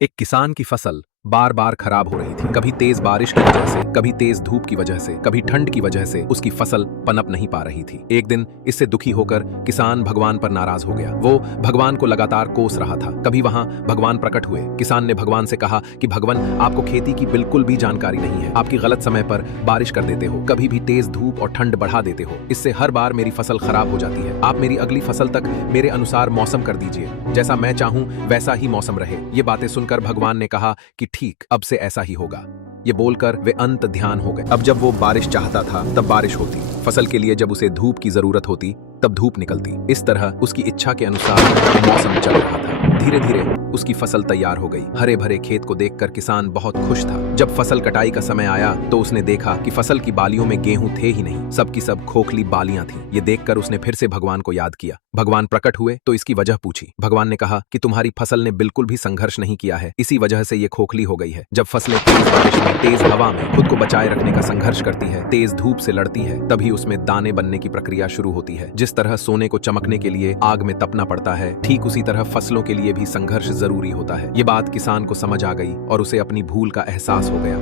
एक किसान की फसल बार बार खराब हो रही थी। कभी तेज बारिश की वजह से, कभी तेज धूप की वजह से, कभी ठंड की वजह से उसकी फसल पनप नहीं पा रही थी। एक दिन इससे दुखी होकर किसान भगवान पर नाराज हो गया। वो भगवान को लगातार कोस रहा था। कभी वहां भगवान प्रकट हुए। किसान ने भगवान से कहा कि भगवान, आपको खेती की बिल्कुल भी जानकारी नहीं है। आपकी गलत समय पर बारिश कर देते हो, कभी भी तेज धूप और ठंड बढ़ा देते हो। इससे हर बार मेरी फसल खराब हो जाती है। आप मेरी अगली फसल तक मेरे अनुसार मौसम कर दीजिए। जैसा मैं चाहूं वैसा ही मौसम रहे। ये बातें सुनकर भगवान ने कहा कि ठीक, अब से ऐसा ही होगा। ये बोलकर वे अंत ध्यान हो गए। अब जब वो बारिश चाहता था तब बारिश होती, फसल के लिए जब उसे धूप की जरूरत होती तब धूप निकलती। इस तरह उसकी इच्छा के अनुसार मौसम चल रहा था। धीरे धीरे उसकी फसल तैयार हो गई। हरे भरे खेत को देखकर किसान बहुत खुश था। जब फसल कटाई का समय आया तो उसने देखा कि फसल की बालियों में गेहूं थे ही नहीं, सब की सब खोखली बालियां थीं। ये देखकर उसने फिर से भगवान को याद किया। भगवान प्रकट हुए तो इसकी वजह पूछी। भगवान ने कहा कि तुम्हारी फसल ने बिल्कुल भी संघर्ष नहीं किया है, इसी वजह से ये खोखली हो गई है। जब फसलें तेज बारिश में, तेज हवा में खुद को बचाए रखने का संघर्ष करती है, तेज धूप से लड़ती है, तभी उसमें दाने बनने की प्रक्रिया शुरू होती है। जिस तरह सोने को चमकने के लिए आग में तपना पड़ता है, ठीक उसी तरह फसलों के लिए भी संघर्ष जरूरी होता है। ये बात किसान को समझ आ गई और उसे अपनी भूल का एहसास हो गया।